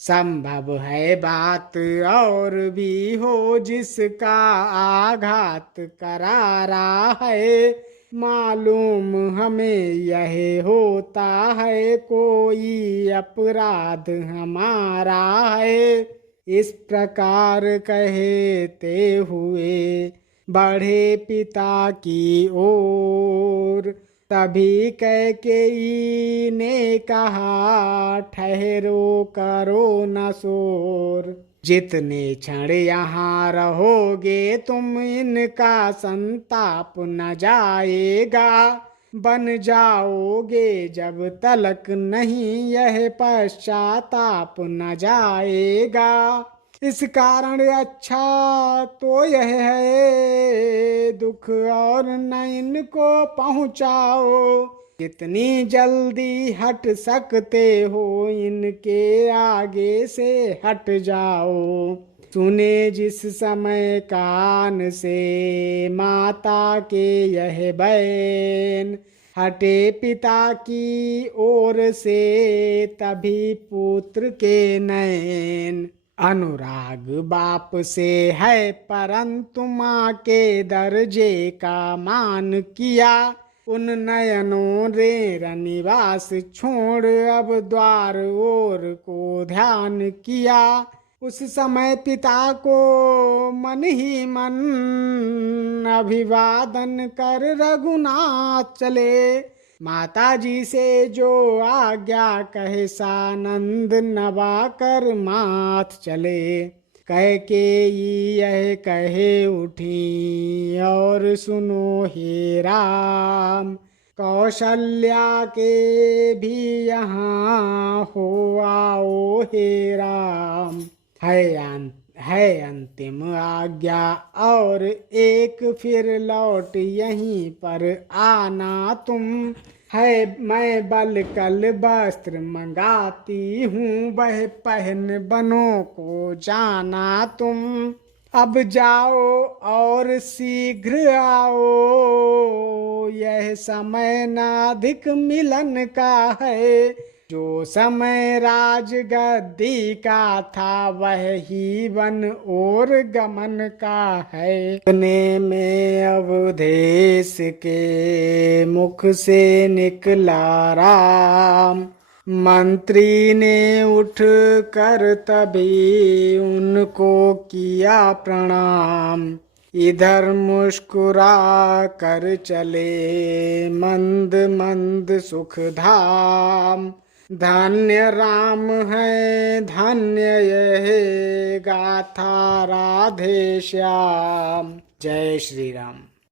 संभव है बात और भी हो जिसका आघात करारा है। मालूम हमें यह होता है कोई अपराध हमारा है। इस प्रकार कहते हुए बढ़े पिता की ओर। तभी कैकेयी ने कहा ठहरो करो न शोर। जितने क्षण यहाँ रहोगे तुम इनका संताप न जाएगा। बन जाओगे जब तलक नहीं यह पश्चाताप न जाएगा। इस कारण अच्छा तो यह है दुख और न इनको पहुँचाओ। जितनी जल्दी हट सकते हो इनके आगे से हट जाओ। सुने जिस समय कान से माता के यह बैन, हटे पिता की ओर से तभी पुत्र के नैन। अनुराग बाप से है परंतु माँ के दर्जे का मान किया। उन नयनों रे रनिवास छोड़ अब द्वार ओर को ध्यान किया। उस समय पिता को मन ही मन अभिवादन कर रघुनाथ चले। माता जी से जो आज्ञा कहे सानंद नवा कर माथ चले। कह के यह कहे उठी और सुनो हे राम। कौशल्या के भी यहाँ हो आओ हे राम। है अंतिम आज्ञा और एक फिर लौट यहीं पर आना तुम। है मैं बल कल वस्त्र मंगाती हूँ वह पहन बनों को जाना तुम। अब जाओ और शीघ्र आओ यह समय नाधिक मिलन का है। जो समय राजगद्दी का था वह ही वन और गमन का है। इतने में अवधेश के मुख से निकला राम। मंत्री ने उठ कर तभी उनको किया प्रणाम। इधर मुस्कुरा कर चले मंद मंद सुख धाम। धन्य राम है धन्य यह गाथा राधे श्याम। जय श्री राम।